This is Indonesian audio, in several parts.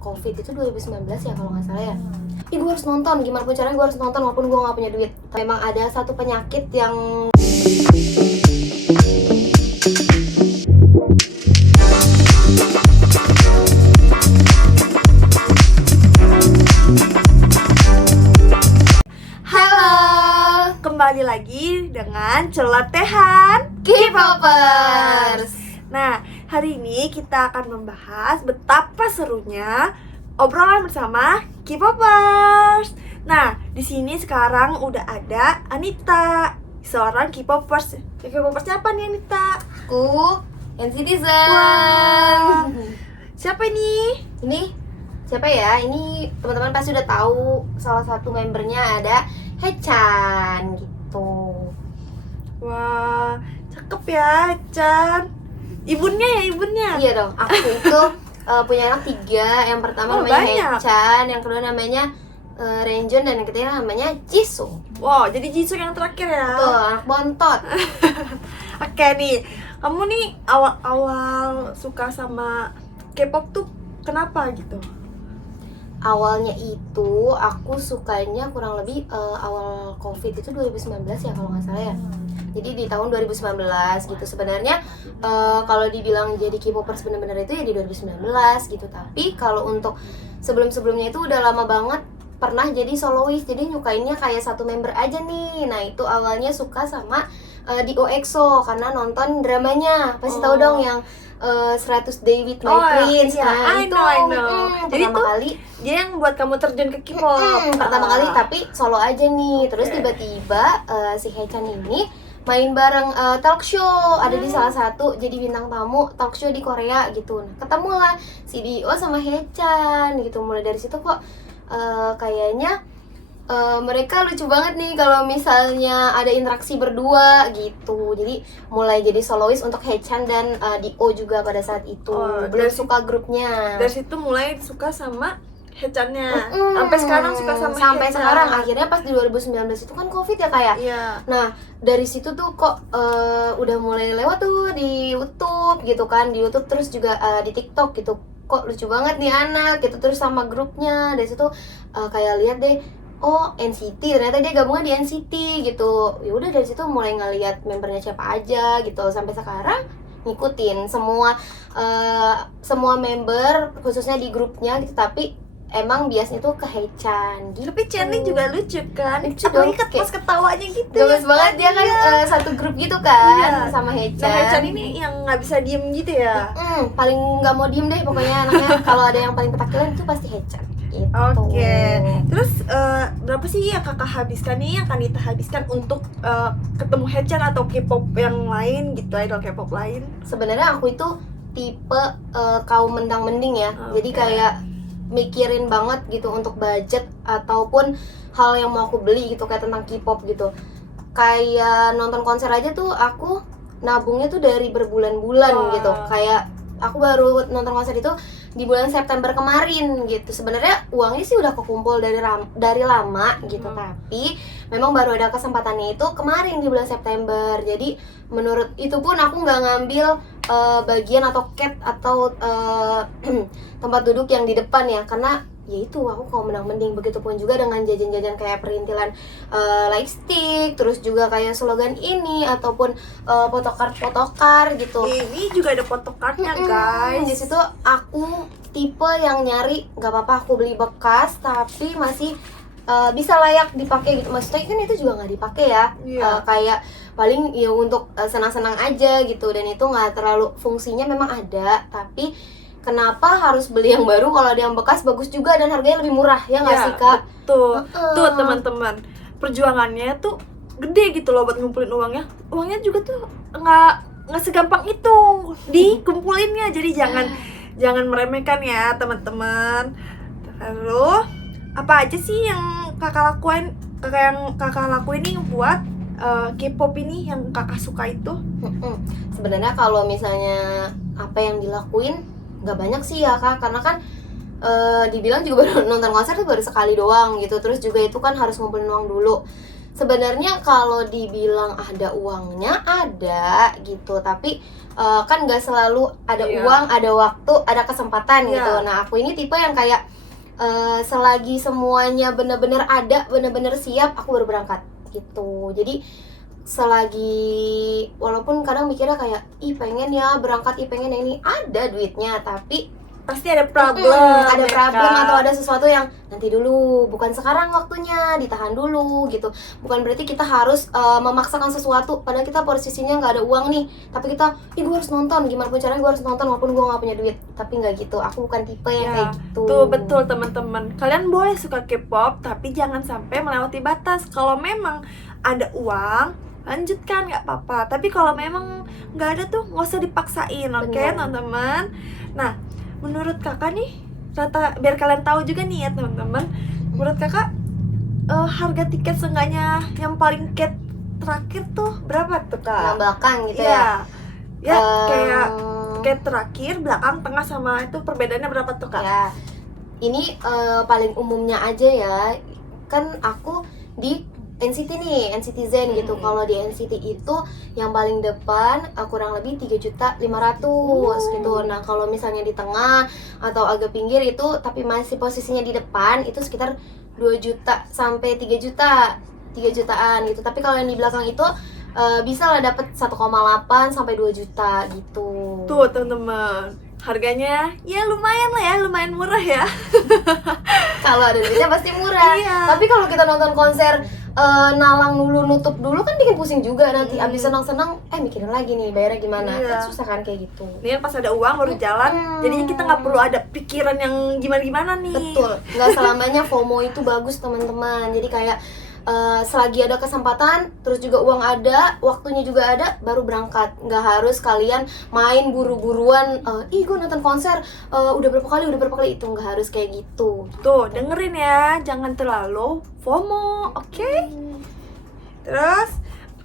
COVID itu 2019 ya kalau nggak salah ya. Gue harus nonton, gimana pun caranya gue harus nonton walaupun gue nggak punya duit. Memang ada satu penyakit yang kembali lagi dengan celotehan K-popers. Nah, hari ini kita akan membahas betapa serunya obrolan bersama K-popers. Nah, di sini sekarang udah ada Anita, seorang K-popers. K-popers siapa nih Anita? Aku NCTzen. Wah. Siapa ini? Ini siapa ya? Ini teman-teman pasti udah tahu, salah satu membernya ada Haechan gitu. Wah, cakep ya Chan. Ibunya. Iya dong, aku itu punya anak 3. Yang pertama namanya banyak. Haechan, yang kedua namanya Renjun, dan yang ketiga namanya Jisoo. Wow, jadi Jisoo yang terakhir ya. Tuh, anak bontot. Oke nih, kamu nih awal suka sama K-pop tuh kenapa gitu? Awalnya itu aku sukanya kurang lebih awal COVID itu 2019 ya kalau nggak salah ya. Jadi di tahun 2019 gitu sebenarnya kalau dibilang jadi K-popers bener-bener itu ya di 2019 gitu. Tapi kalau untuk sebelum-sebelumnya itu udah lama banget pernah jadi soloist. Jadi nyukainnya kayak satu member aja nih. Nah itu awalnya suka sama Dio EXO karena nonton dramanya. Pasti tahu dong yang 100 Day with My Prince. Iya, Nah I itu know. Jadi pertama tuh kali dia yang buat kamu terjun ke K-pop. pertama kali tapi solo aja nih. Terus Oke. tiba-tiba si Haechan ini main bareng talk show, ada di salah satu jadi bintang tamu talk show di Korea gitu. Nah, ketemulah si Dio sama Haechan gitu. Mulai dari situ kok kayaknya mereka lucu banget nih kalau misalnya ada interaksi berdua gitu. Jadi mulai jadi soloist untuk Haechan dan Dio juga pada saat itu. Oh, Belum dari suka grupnya. Dari situ mulai suka sama Haechan-nya. Sampai sekarang suka sama sampai Haechan. sekarang. Akhirnya pas di 2019 itu kan COVID ya kayak. Iya. Nah, dari situ tuh kok udah mulai lewat tuh di YouTube gitu kan, di YouTube terus juga di TikTok gitu. Kok lucu banget nih anak gitu, terus sama grupnya. Dari situ kayak lihat deh, oh NCT, ternyata dia gabungnya di NCT gitu. Ya udah dari situ mulai ngeliat membernya siapa aja gitu. Sampai sekarang ngikutin semua member khususnya di grupnya gitu, tapi emang biasanya tuh ke Haechan gitu. Tapi Chen juga lucu kan? Lucu Aku dong, ikat kayak pas ketawanya gitu. gemes banget dia kan Iya. satu grup gitu kan Iya. sama Nah, Haechan. Haechan ini yang nggak bisa diem gitu ya? Paling nggak mau diem deh pokoknya anaknya. Kalau ada yang paling petakilan itu pasti Haechan gitu. Oke. Terus berapa sih yang kakak habiskan nih, yang Kanita habiskan untuk ketemu Haechan atau K-pop yang lain gitu, idol K-pop lain? Sebenarnya aku itu tipe kaum mendang-mending ya. Oke. Jadi kayak mikirin banget gitu untuk budget ataupun hal yang mau aku beli gitu kayak tentang K-pop gitu. Kayak nonton konser aja tuh aku nabungnya tuh dari berbulan-bulan Wah. gitu. Kayak aku baru nonton konser itu di bulan September kemarin gitu. Sebenarnya uangnya sih udah kekumpul dari lama gitu, tapi memang baru ada kesempatannya itu kemarin di bulan September. Jadi menurut itu pun aku nggak ngambil bagian atau cap atau tempat duduk yang di depan ya, karena ya itu aku kaum menang-mending. Begitupun juga dengan jajan-jajan kayak perintilan lightstick, terus juga kayak slogan ini ataupun photocard gitu. Ini juga ada photocardnya guys. Di situ aku tipe yang nyari nggak apa-apa aku beli bekas tapi masih bisa layak dipakai gitu. Maksudnya kan itu juga nggak dipakai ya. Iya. Kayak paling ya untuk senang-senang aja gitu, dan itu nggak terlalu fungsinya memang ada, tapi kenapa harus beli yang baru kalau ada yang bekas bagus juga dan harganya lebih murah ya nggak sih kak? Tuh teman-teman, perjuangannya tuh gede gitu loh buat ngumpulin uangnya. Uangnya juga tuh nggak segampang itu dikumpulinnya. Jadi jangan meremehkan ya teman-teman. Lalu apa aja sih yang kakak lakuin nih buat K-pop ini yang kakak suka itu? Sebenarnya kalau misalnya apa yang dilakuin nggak banyak sih ya kak, karena kan dibilang juga baru nonton konser tuh baru sekali doang gitu. Terus juga itu kan harus ngumpulin uang dulu. sebenarnya kalau dibilang ada uangnya ada gitu, tapi kan nggak selalu ada Iya. uang, ada waktu, ada kesempatan Iya. gitu. Nah aku ini tipe yang kayak selagi semuanya bener-bener ada, bener-bener siap, aku baru berangkat gitu. Jadi selagi, walaupun kadang mikirnya kayak ih pengen ya berangkat, ih pengen yang ini, ada duitnya tapi Pasti ada problem, ada ya problem kan? atau ada sesuatu yang nanti dulu, bukan sekarang waktunya, ditahan dulu gitu. Bukan berarti kita harus memaksakan sesuatu padahal kita posisinya nggak ada uang nih, tapi kita ih gue harus nonton, gimana pun caranya gue harus nonton walaupun gue nggak punya duit. Tapi nggak gitu, aku bukan tipe yang Ya, kayak gitu. tuh betul teman-teman. Kalian boleh suka K-pop tapi jangan sampai melewati batas. Kalau memang ada uang, lanjutkan, nggak apa-apa. Tapi kalau memang nggak ada tuh nggak usah dipaksain, oke Benar. teman-teman. Nah, menurut kakak nih, biar kalian tahu juga nih ya teman-teman, menurut kakak harga tiket seenggaknya yang paling terakhir tuh berapa tuh Yang kak? belakang gitu ya. Ya, kayak Em, terakhir, belakang, tengah sama itu perbedaannya berapa tuh kak? ya ini paling umumnya aja ya, kan aku di NCT nih, NCTzen gitu. Kalau di NCT itu yang paling depan kurang lebih 3.500.000 gitu. Nah kalau misalnya di tengah atau agak pinggir itu tapi masih posisinya di depan itu sekitar 2 juta sampai 3 juta, 3 jutaan gitu. Tapi kalau yang di belakang itu bisa lah dapat 1,8 sampai 2 juta gitu. Tuh teman-teman, harganya ya lumayan lah ya, lumayan murah ya. Kalau ada duitnya pasti murah. Iya. Tapi kalau kita nonton konser nalang dulu, nutup dulu kan bikin pusing juga nanti. Abis senang-senang mikirin lagi nih bayarnya gimana. Iya. Kan susah kan kayak gitu. Nih kan pas ada uang baru jalan, jadinya kita nggak perlu ada pikiran yang gimana-gimana nih. Betul. Nggak selamanya FOMO itu bagus teman-teman. Jadi kayak selagi ada kesempatan, terus juga uang ada, waktunya juga ada, baru berangkat. Nggak harus kalian main buru-buruan. Ih gue nonton konser udah berapa kali itu, nggak harus kayak gitu. Tuh dengerin ya, jangan terlalu FOMO, oke? Terus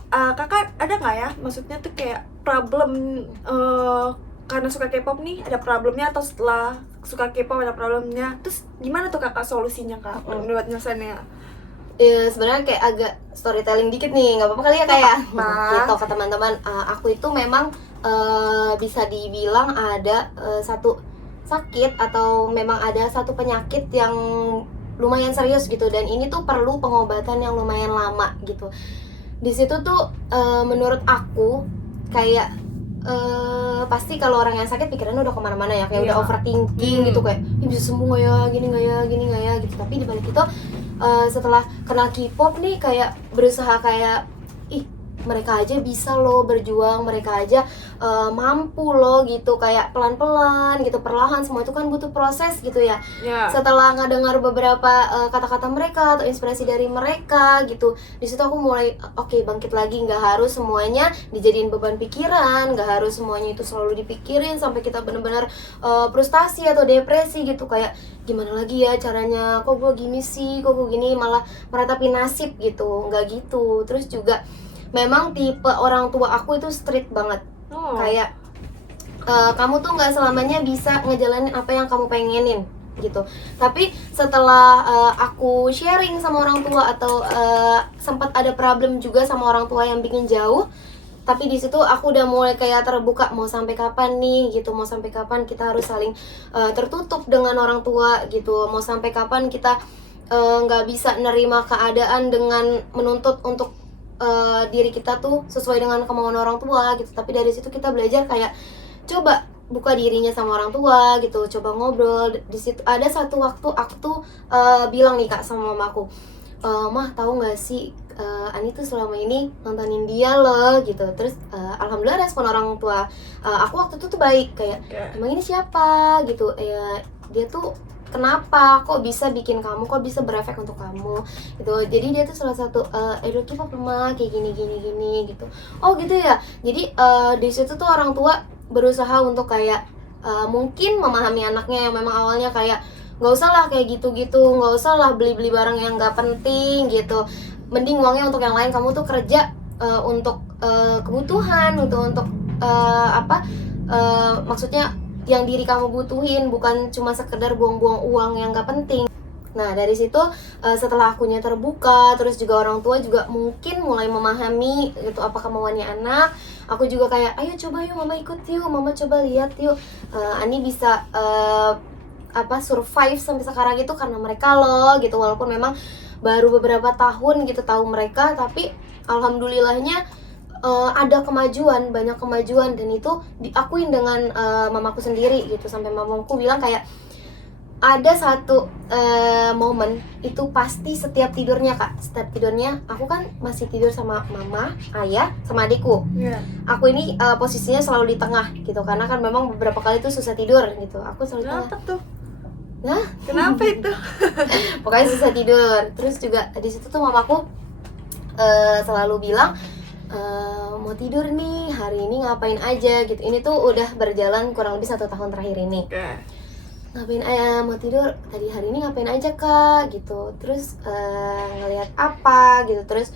kakak ada nggak ya, maksudnya tuh kayak problem karena suka K-pop nih, ada problemnya, atau setelah suka K-pop ada problemnya, terus gimana tuh kakak solusinya kak buat nyelesainnya? Sebenarnya kayak agak storytelling dikit nih, nggak apa-apa kali ya kayak gitu ke teman-teman. Aku itu memang bisa dibilang ada satu sakit atau memang ada satu penyakit yang lumayan serius gitu, dan ini tuh perlu pengobatan yang lumayan lama gitu. Di situ tuh menurut aku kayak pasti kalau orang yang sakit pikirannya udah kemana-mana ya, kayak udah overthinking gitu, kayak ini bisa sembuh nggak ya, gini nggak ya gitu. Tapi di balik itu setelah kenal K-pop nih kayak berusaha kayak ih mereka aja bisa loh berjuang, mereka aja mampu loh gitu, kayak pelan-pelan gitu, perlahan, semua itu kan butuh proses gitu ya. Ya. Setelah ngedengar beberapa kata-kata mereka atau inspirasi dari mereka gitu, di situ aku mulai oke, bangkit lagi. Nggak harus semuanya dijadiin beban pikiran, nggak harus semuanya itu selalu dipikirin sampai kita benar-benar frustasi atau depresi gitu, kayak gimana lagi ya caranya, kok gue gini sih, kok gue gini, malah meratapi nasib gitu. Nggak gitu. Terus juga memang tipe orang tua aku itu strict banget. Kayak kamu tuh nggak selamanya bisa ngejalanin apa yang kamu pengenin gitu. Tapi setelah aku sharing sama orang tua atau sempat ada problem juga sama orang tua yang bikin jauh, tapi di situ aku udah mulai kayak terbuka, mau sampai kapan nih gitu, mau sampai kapan kita harus saling tertutup dengan orang tua gitu, mau sampai kapan kita nggak bisa nerima keadaan dengan menuntut untuk diri kita tuh sesuai dengan kemauan orang tua gitu. Tapi dari situ kita belajar kayak coba buka dirinya sama orang tua gitu, coba ngobrol. Di situ ada satu waktu aku tuh bilang nih kak sama mamaku, mah tahu nggak sih Ani tuh selama ini nontonin dia loh gitu. Terus alhamdulillah respon orang tua aku waktu itu tuh baik, kayak emang ini siapa gitu ya, dia tuh kenapa kok bisa bikin kamu, kok bisa berefek untuk kamu gitu. Jadi dia tuh salah satu idol K-pop mah, kayak gini gitu. Oh gitu ya. Jadi di situ tuh orang tua berusaha untuk kayak mungkin memahami anaknya yang memang awalnya kayak nggak usah lah kayak gitu-gitu, nggak usah lah beli-beli barang yang nggak penting gitu, mending uangnya untuk yang lain, kamu tuh kerja untuk kebutuhan gitu, untuk maksudnya yang diri kamu butuhin, bukan cuma sekedar buang-buang uang yang nggak penting. Nah dari situ setelah akunya terbuka, terus juga orang tua juga mungkin mulai memahami gitu apa kemauannya anak. Aku juga kayak, ayo coba yuk mama ikut yuk, mama coba lihat yuk, Ani bisa survive sampai sekarang itu karena mereka loh gitu. Walaupun memang baru beberapa tahun gitu tahu mereka, tapi alhamdulillahnya ada kemajuan, banyak kemajuan, dan itu diakuin dengan mamaku sendiri gitu. Sampai mamaku bilang kayak ada satu momen itu pasti setiap tidurnya Kak, setiap tidurnya aku kan masih tidur sama mama, ayah, sama adikku. Aku ini posisinya selalu di tengah gitu, karena kan memang beberapa kali tuh susah tidur gitu. Aku selalu di tengah. Kenapa tuh? Nah, Kenapa itu? pokoknya susah tidur. Terus juga di situ tuh mamaku selalu bilang, mau tidur nih, hari ini ngapain aja gitu. Ini tuh udah berjalan kurang lebih 1 tahun terakhir ini. Ngapain aja, mau tidur tadi hari ini ngapain aja Kak gitu. Terus ngelihat apa gitu. Terus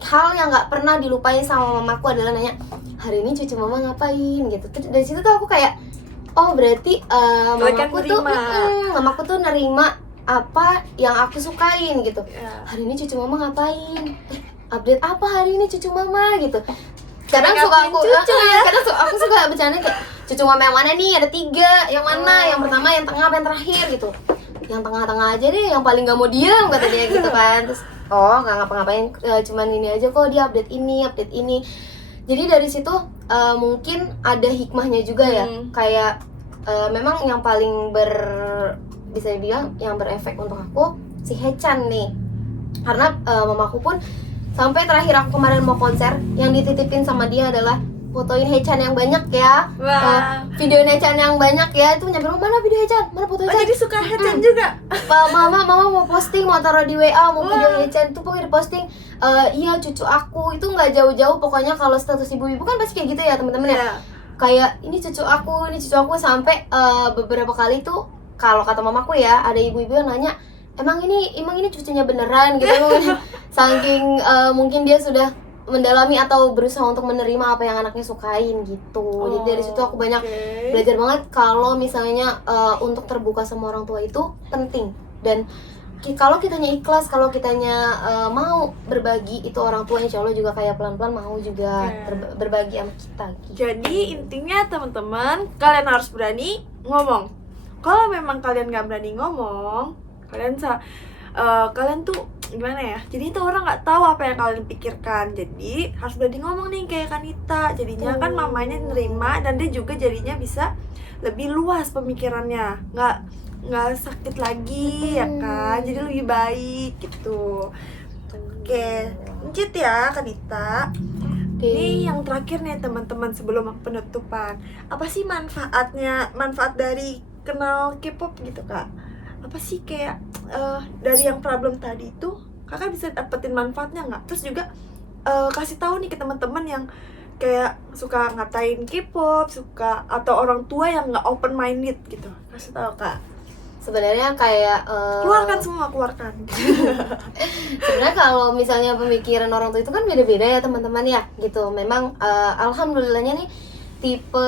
hal yang nggak pernah dilupain sama mamaku adalah nanya, hari ini cucu mama ngapain gitu. Terus dari situ tuh aku kayak, oh berarti mamaku tuh nerima apa yang aku sukain gitu. Hari ini cucu mama ngapain, update apa hari ini cucu mama gitu. Kadang suka aku aku suka bercanda kayak, cucu mama yang mana nih, ada 3, yang mana, yang pertama, yang tengah, apa yang terakhir gitu. Yang tengah-tengah aja deh, yang paling gak mau diam kata dia gitu kan. Terus gak ngapa-ngapain, cuman ini aja kok, dia update ini. Jadi dari situ mungkin ada hikmahnya juga ya. Kayak memang yang paling bisa dibilang yang berefek untuk aku si Hechan nih. Karena mamaku pun sampai terakhir aku kemarin mau konser, yang dititipin sama dia adalah fotoin Hechan yang banyak ya, videoin Hechan yang banyak ya. Itu nyampe mana video Hechan, mana foto Hechan. Jadi suka Hechan juga. Mama mau posting, mau taruh di WA, mau video Hechan tuh pokoknya diposting. Iya cucu aku itu nggak jauh-jauh, pokoknya kalau status ibu-ibu kan pasti kayak gitu ya teman-teman ya. Kayak ini cucu aku sampai beberapa kali tuh kalau kata mamaku ya, ada ibu-ibu yang nanya, emang ini cucunya beneran gitu. Saking mungkin dia sudah mendalami atau berusaha untuk menerima apa yang anaknya sukain gitu. Jadi dari situ aku banyak belajar banget kalau misalnya untuk terbuka sama orang tua itu penting. Dan kalau kitanya ikhlas, kalau kitanya mau berbagi, itu orang tua insya Allah juga kayak pelan-pelan mau juga berbagi sama kita gitu. Jadi intinya teman-teman, kalian harus berani ngomong. Kalau memang kalian gak berani ngomong, kalian tuh gimana ya, jadi itu orang nggak tahu apa yang kalian pikirkan. Jadi harus berani ngomong nih kayak Kanita. Jadinya kan mamanya nerima, dan dia juga jadinya bisa lebih luas pemikirannya, nggak sakit lagi ya kan, jadi lebih baik gitu. Oke, lanjut ya Kanita. Ini yang terakhir nih teman-teman sebelum penutupan, apa sih manfaat dari kenal K-pop gitu Kak? Apa sih kayak dari yang problem tadi itu kakak bisa dapetin manfaatnya nggak? Terus juga kasih tahu nih ke teman-teman yang kayak suka ngatain K-pop, atau orang tua yang nggak open minded gitu, kasih tahu Kak. Sebenarnya kayak keluarkan. Sebenarnya kalau misalnya pemikiran orang tua itu kan beda-beda ya teman-teman ya gitu. Memang alhamdulillahnya nih tipe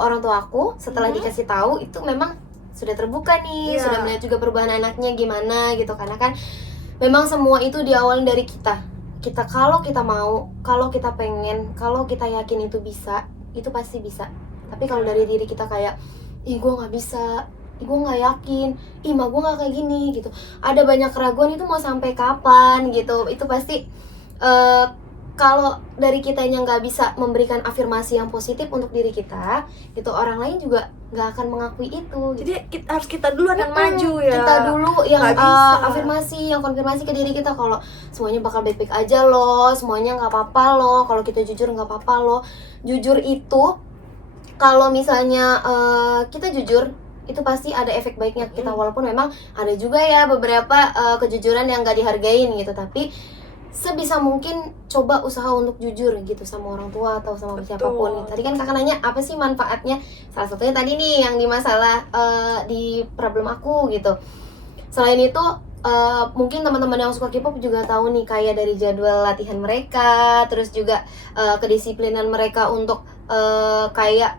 orang tua aku setelah dikasih tahu itu memang sudah terbuka nih, sudah melihat juga perubahan anaknya gimana gitu. Karena kan memang semua itu diawali dari kita. Kalau kita mau, kalau kita pengen, kalau kita yakin itu bisa, itu pasti bisa. Tapi kalau dari diri kita kayak, ih gue nggak bisa, ih gue nggak yakin, ih mah gue nggak kayak gini gitu, ada banyak keraguan, itu mau sampai kapan gitu. Itu pasti kalau dari kitanya nggak bisa memberikan afirmasi yang positif untuk diri kita, gitu, orang lain juga nggak akan mengakui itu. Jadi harus kita duluan yang maju ya. Kita dulu yang afirmasi, yang konfirmasi ke diri kita kalau semuanya bakal baik-baik aja loh, semuanya nggak apa-apa loh, kalau kita jujur nggak apa-apa loh. Jujur itu, kalau misalnya kita jujur, itu pasti ada efek baiknya ke kita. Walaupun memang ada juga ya beberapa kejujuran yang nggak dihargain gitu, tapi sebisa mungkin coba usaha untuk jujur gitu sama orang tua atau sama siapapun. Tadi kan kakak nanya apa sih manfaatnya, salah satunya tadi nih yang di masalah di problem aku gitu. Selain itu mungkin teman-teman yang suka K-pop juga tahu nih kayak dari jadwal latihan mereka, terus juga kedisiplinan mereka untuk kayak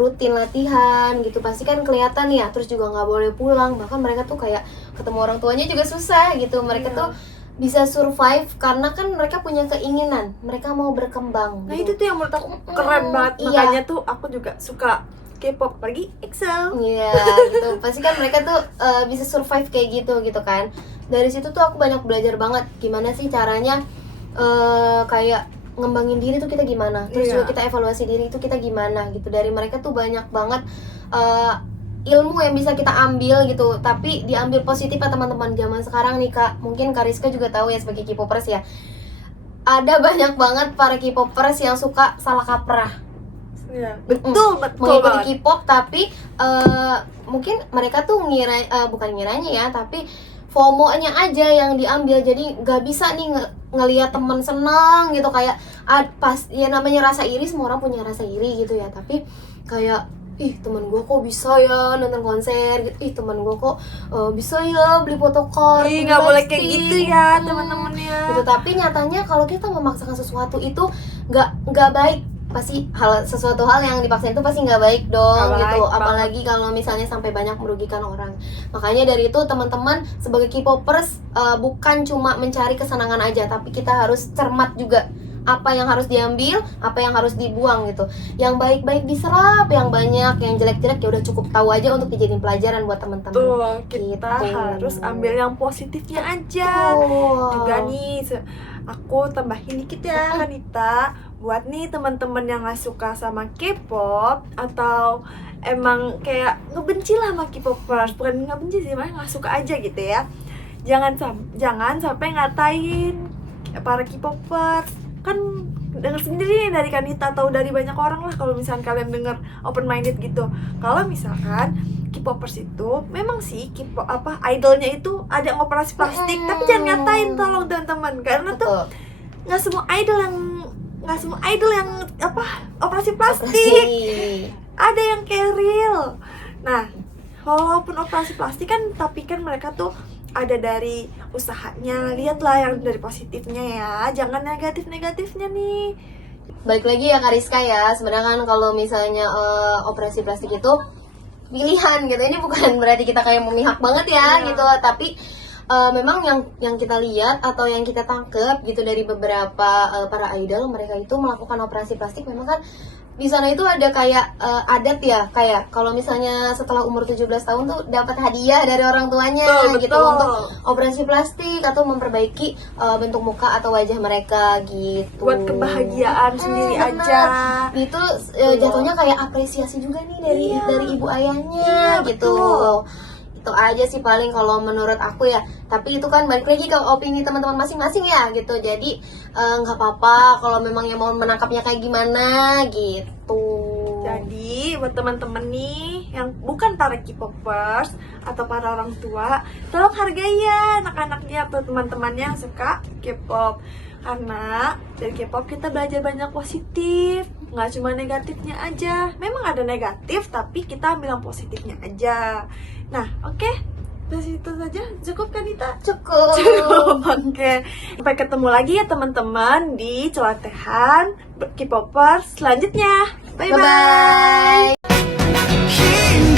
rutin latihan gitu, pasti kan kelihatan ya. Terus juga nggak boleh pulang, bahkan mereka tuh kayak ketemu orang tuanya juga susah gitu. Mereka tuh bisa survive karena kan mereka punya keinginan, mereka mau berkembang. Nah gitu. itu tuh yang menurut aku keren banget. Iya. Makanya tuh aku juga suka K-pop, apalagi EXO. Iya gitu, pasti kan mereka tuh bisa survive kayak gitu kan. Dari situ tuh aku banyak belajar banget gimana sih caranya kayak ngembangin diri tuh kita gimana, terus juga kita evaluasi diri itu kita gimana gitu. Dari mereka tuh banyak banget ilmu yang bisa kita ambil gitu, tapi diambil positif ya teman-teman. Zaman sekarang nih Kak, mungkin Kak Rizka juga tahu ya sebagai K-popers ya, ada banyak banget para K-popers yang suka salah kaprah. Iya, betul Mengikuti banget. K-pop tapi mungkin mereka tuh bukan ngiranya ya, tapi FOMO-nya aja yang diambil. Jadi nggak bisa nih ngelihat teman senang gitu, kayak pas ya namanya rasa iri, semua orang punya rasa iri gitu ya, tapi kayak ih teman gue kok bisa ya nonton konser gitu, ih teman gue kok bisa ya beli photocard, Ih, beli nggak boleh kayak lightstick. gitu ya teman-teman ya. Gitu. Tapi nyatanya kalau kita memaksakan sesuatu itu nggak baik. Pasti sesuatu hal yang dipaksain itu pasti nggak baik dong. Nggak gitu. baik Apalagi kalau misalnya sampai banyak merugikan orang. Makanya dari itu teman-teman sebagai K-popers bukan cuma mencari kesenangan aja, tapi kita harus cermat juga apa yang harus diambil, apa yang harus dibuang gitu. Yang baik-baik diserap, yang banyak, yang jelek-jelek ya udah cukup tahu aja untuk dijadiin pelajaran buat teman-teman. Tuh, kita Gitu. harus ambil yang positifnya aja. Juga nih aku tambahin dikit ya Kanita, buat nih teman-teman yang nggak suka sama K-pop atau emang kayak ngebenci lah sama K-popers, bukan nggak benci sih, malah nggak suka aja gitu ya. Jangan sampai ngatain para K-popers. Kan dengar sendiri nih dari Kanita atau dari banyak orang lah, kalau misalkan kalian dengar open minded gitu. Kalau misalkan K-popers itu memang sih K-pop idolnya itu ada yang operasi plastik, tapi jangan ngatain tolong teman-teman, karena tuh Betul. nggak semua idol yang operasi plastik. Operasi. Ada yang kayak real. Nah, walaupun operasi plastik kan, tapi kan mereka tuh ada dari usahanya. Lihatlah yang dari positifnya ya, jangan negatifnya nih. Balik lagi ya Kariska ya, sebenarnya kan kalau misalnya operasi plastik itu pilihan gitu. Ini bukan berarti kita kayak memihak banget ya gitu, tapi memang yang kita lihat atau yang kita tangkep gitu dari beberapa para idol, mereka itu melakukan operasi plastik. Memang kan di sana itu ada kayak adat ya, kayak kalau misalnya setelah umur 17 tahun tuh dapat hadiah dari orang tuanya gitu untuk operasi plastik atau memperbaiki bentuk muka atau wajah mereka gitu. Buat kebahagiaan sendiri bener. aja. Itu jatuhnya kayak apresiasi juga nih dari ibu ayahnya gitu. Itu aja sih paling kalau menurut aku ya. Tapi itu kan balik lagi ke opini teman-teman masing-masing ya gitu. Jadi nggak apa-apa kalau memang yang mau menangkapnya kayak gimana gitu. Jadi buat teman-teman nih yang bukan para K-popers atau para orang tua, tolong hargai ya anak-anaknya atau teman-temannya yang suka K-pop. Karena dari K-pop kita belajar banyak positif, nggak cuma negatifnya aja. Memang ada negatif, tapi kita ambil yang positifnya aja. Nah, oke. Dari situ saja cukup kan Nita? Cukup. Oke. Sampai ketemu lagi ya teman-teman di celotehan K-popers selanjutnya. Bye-bye. Bye-bye.